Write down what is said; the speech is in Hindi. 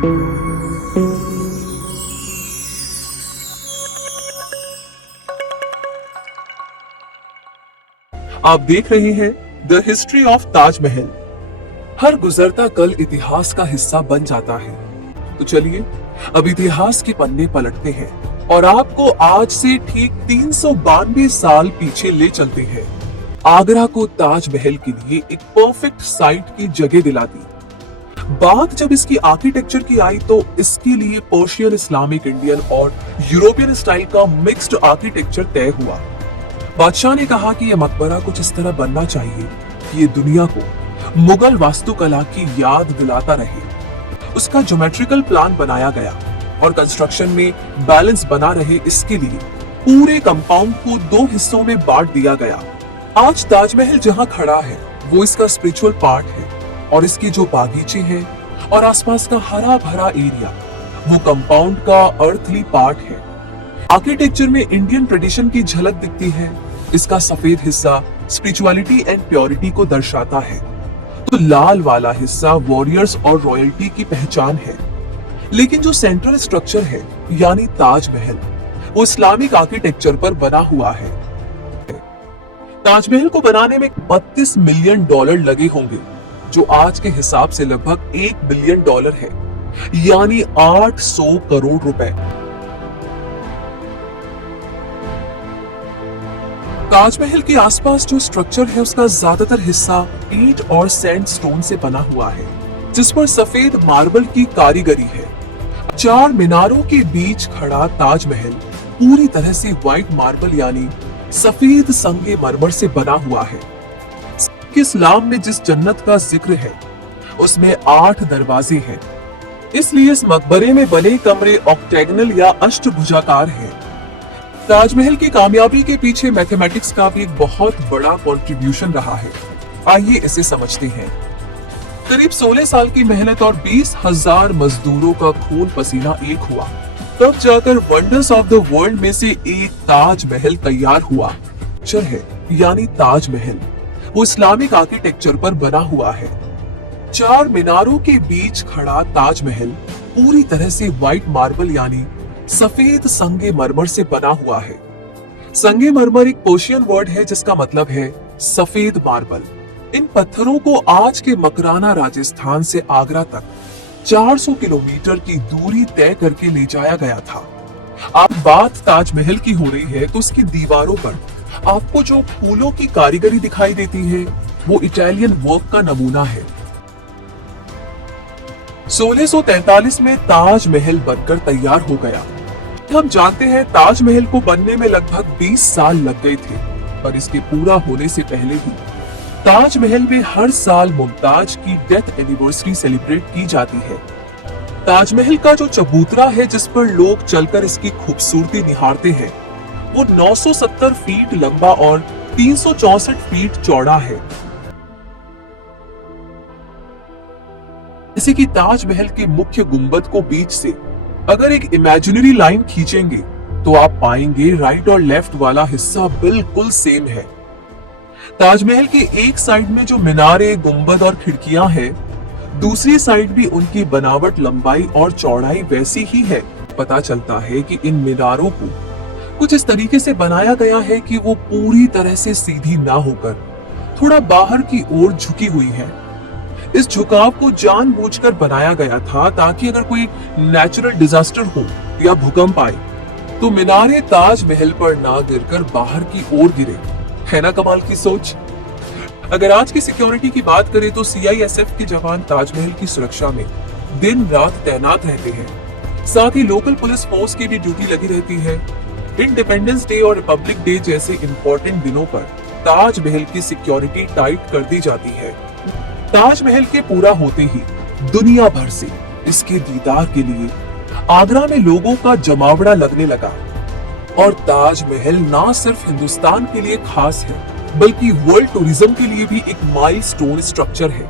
आप देख रहे हैं द हिस्ट्री ऑफ ताजमहल। हर गुजरता कल इतिहास का हिस्सा बन जाता है। तो चलिए अब इतिहास के पन्ने पलटते हैं और आपको आज से ठीक 392 साल पीछे ले चलते हैं। आगरा को ताजमहल के लिए एक परफेक्ट साइट की जगह दिला दी। बात जब इसकी आर्किटेक्चर की आई तो इसके लिए पर्शियन, इस्लामिक, इंडियन और यूरोपियन स्टाइल का मिक्स्ड आर्किटेक्चर तय हुआ। बादशाह ने कहा कि यह मकबरा कुछ इस तरह बनना चाहिए कि ये दुनिया को मुगल वास्तुकला की याद दिलाता रहे। उसका ज्योमेट्रिकल प्लान बनाया गया और कंस्ट्रक्शन में बैलेंस बना रहे, इसके लिए पूरे कंपाउंड को 2 हिस्सों में बांट दिया गया। आज ताजमहल जहां खड़ा है वो इसका स्पिरिचुअल पार्ट है और इसकी जो बागीचे हैं और आसपास का हरा भरा एरिया वो कंपाउंड का अर्थली पार्ट है। आर्किटेक्चर में इंडियन ट्रेडिशन की झलक दिखती है। इसका सफेद हिस्सा स्पिरिचुअलिटी एंड प्योरिटी को दर्शाता है, तो लाल वाला हिस्सा वॉरियर्स और रॉयल्टी की पहचान है। लेकिन जो सेंट्रल स्ट्रक्चर है यानी ताजमहल, वो इस्लामिक आर्किटेक्चर पर बना हुआ है। ताजमहल को बनाने में $32 मिलियन लगे होंगे, जो आज के हिसाब से लगभग $1 बिलियन है, यानी 800 करोड़ रुपए। ताजमहल के आसपास जो स्ट्रक्चर है उसका ज्यादातर हिस्सा ईंट और सैंडस्टोन से बना हुआ है, जिस पर सफेद मार्बल की कारीगरी है। 4 मीनारों के बीच खड़ा ताजमहल पूरी तरह से व्हाइट मार्बल यानी सफेद संगमरमर से बना हुआ है। इस्लाम में जिस जन्नत का जिक्र है उसमें 8 दरवाजे हैं, इसलिए इस मकबरे में बने कमरे ऑक्टेगनल या अष्टभुजाकार हैं। ताजमहल की कामयाबी के पीछे मैथमेटिक्स का भी एक बहुत बड़ा कंट्रीब्यूशन रहा है। आइए इसे समझते हैं। करीब 16 साल की मेहनत और 20,000 मजदूरों का खून पसीना एक हुआ, तब जाकर वंडर्स ऑफ द वर्ल्ड में से एक ताजमहल तैयार हुआ। चर है यानी ताजमहल वो इस्लामिक आर्किटेक्चर पर बना हुआ है। 4 मीनारों के बीच खड़ा ताजमहल पूरी तरह से व्हाइट मार्बल यानी सफेद संगमरमर से बना हुआ है। संगमरमर एक पर्शियन वर्ड है जिसका मतलब है सफेद मार्बल। इन पत्थरों को आज के मकराना राजस्थान से आगरा तक 400 किलोमीटर की दूरी तय करके ले जाया गया था। अब बात ताजमहल की हो रही है तो उसकी दीवारों पर आपको जो फूलों की कारीगरी दिखाई देती है वो इटालियन वर्क का नमूना है। 1643 में ताजमहल बनकर तैयार हो गया। हम जानते हैं ताजमहल को बनने में लगभग 20 साल लग गए थे, पर इसके पूरा होने से पहले ही ताजमहल में हर साल मुमताज की डेथ एनिवर्सरी सेलिब्रेट की जाती है। ताजमहल का जो चबूतरा है जिस पर लोग चलकर इसकी खूबसूरती निहारते हैं, वो 970 फीट लंबा और 364 फीट चौड़ा है। जैसे कि ताजमहल के मुख्य गुंबद को बीच से अगर एक इमेजिनरी लाइन खींचेंगे तो आप पाएंगे राइट और लेफ्ट वाला हिस्सा बिल्कुल सेम है। ताजमहल के एक साइड में जो मीनारे, गुंबद और खिड़कियां हैं, दूसरी साइड भी उनकी बनावट, लंबाई और चौड़ाई वैसी ही है। पता चलता है कि इन मीनारों को कुछ इस तरीके से बनाया गया है कि वो पूरी तरह से सीधी ना होकर थोड़ा बाहर की ओर झुकी हुई है। इस झुकाव को जानबूझकर बनाया गया था ताकि अगर कोई नेचुरल डिजास्टर हो या भूकंप आए तो मीनारे ताजमहल पर ना गिरकर बाहर की ओर गिरे। है ना कमाल की सोच। अगर आज की सिक्योरिटी की बात करें तो CISF के जवान ताजमहल की सुरक्षा में दिन रात तैनात रहते हैं। साथ ही लोकल पुलिस फोर्स की भी ड्यूटी लगी रहती है। इंडिपेंडेंस डे और रिपब्लिक डे जैसे इंपॉर्टेंट दिनों पर ताजमहल की सिक्योरिटी टाइट कर दी जाती है। ताजमहल के पूरा होते ही दुनिया भर से इसके दीदार के लिए आगरा में लोगों का जमावड़ा लगने लगा। और ताजमहल ना सिर्फ हिंदुस्तान के लिए खास है बल्कि वर्ल्ड टूरिज्म के लिए भी एक माइलस्टोन स्ट्रक्चर है।